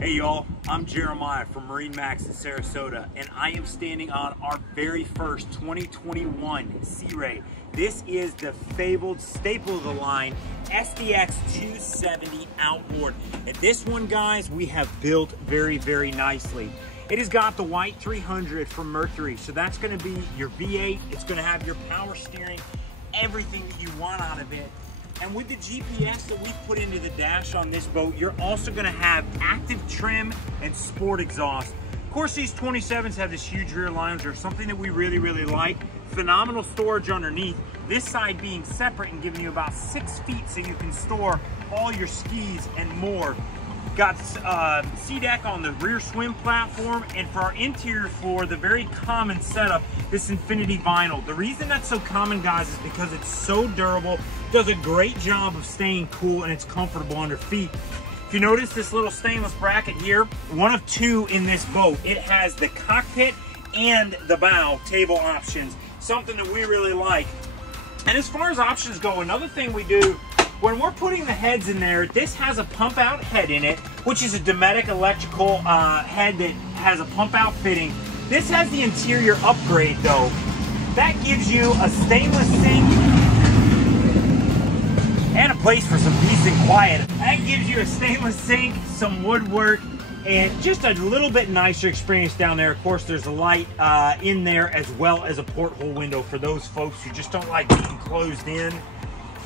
Hey y'all, I'm Jeremiah from MarineMax in Sarasota, and I am standing on our very first 2021 Sea Ray. This is the fabled staple of the line SDX 270 Outboard. And this one, guys, we have built very, very nicely. It has got the white 300 from Mercury, so that's going to be your V8. It's going to have your power steering, everything that you want out of it. And with the GPS that we've put into the dash on this boat, you're also gonna have active trim and sport exhaust. Of course, these 27s have this huge rear lounger, something that we really, really like. Phenomenal storage underneath. This side being separate and giving you about 6 feet so you can store all your skis and more. Got SDX on the rear swim platform, and for our interior floor, the very common setup, this infinity vinyl. The reason that's so common, guys, is because it's so durable, does a great job of staying cool, and it's comfortable under feet. If you notice this little stainless bracket here, one of two in this boat. It has the cockpit and the bow table options, something that we really like. And as far as options go, another thing we do, when we're putting the heads in there, this has a pump out head in it, which is a Dometic electrical head that has a pump out fitting. This has the interior upgrade though. That gives you a stainless sink and a place for some peace and quiet. That gives you a stainless sink, some woodwork, and just a little bit nicer experience down there. Of course, there's a light in there, as well as a porthole window for those folks who just don't like being closed in.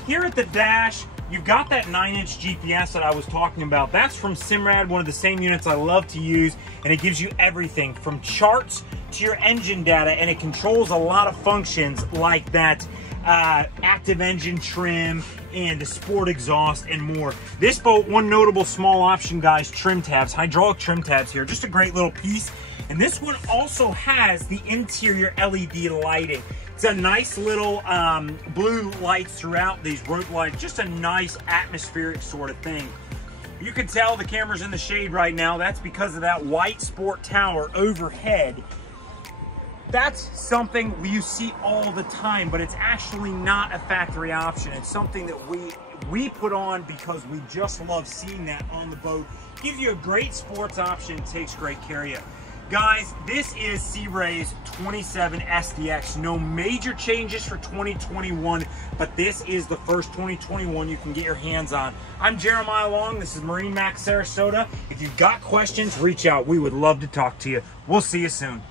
Here at the dash, you've got that 9-inch GPS that I was talking about. That's from Simrad, one of the same units I love to use, and it gives you everything from charts to your engine data, and it controls a lot of functions like that active engine trim and the sport exhaust and more. This boat, one notable small option, guys, trim tabs, hydraulic trim tabs here, just a great little piece. And this one also has the interior LED lighting. It's a nice little blue lights throughout these rope lights, just a nice atmospheric sort of thing. You can tell the camera's in the shade right now. That's because of that white sport tower overhead. That's something you see all the time, but it's actually not a factory option. It's something that we put on because we just love seeing that on the boat. Gives you a great sports option, takes great care of you. Guys, this is Sea Ray's 27 SDX. No major changes for 2021, but this is the first 2021 you can get your hands on. I'm Jeremiah Long. This is MarineMax Sarasota. If you've got questions, reach out. We would love to talk to you. We'll see you soon.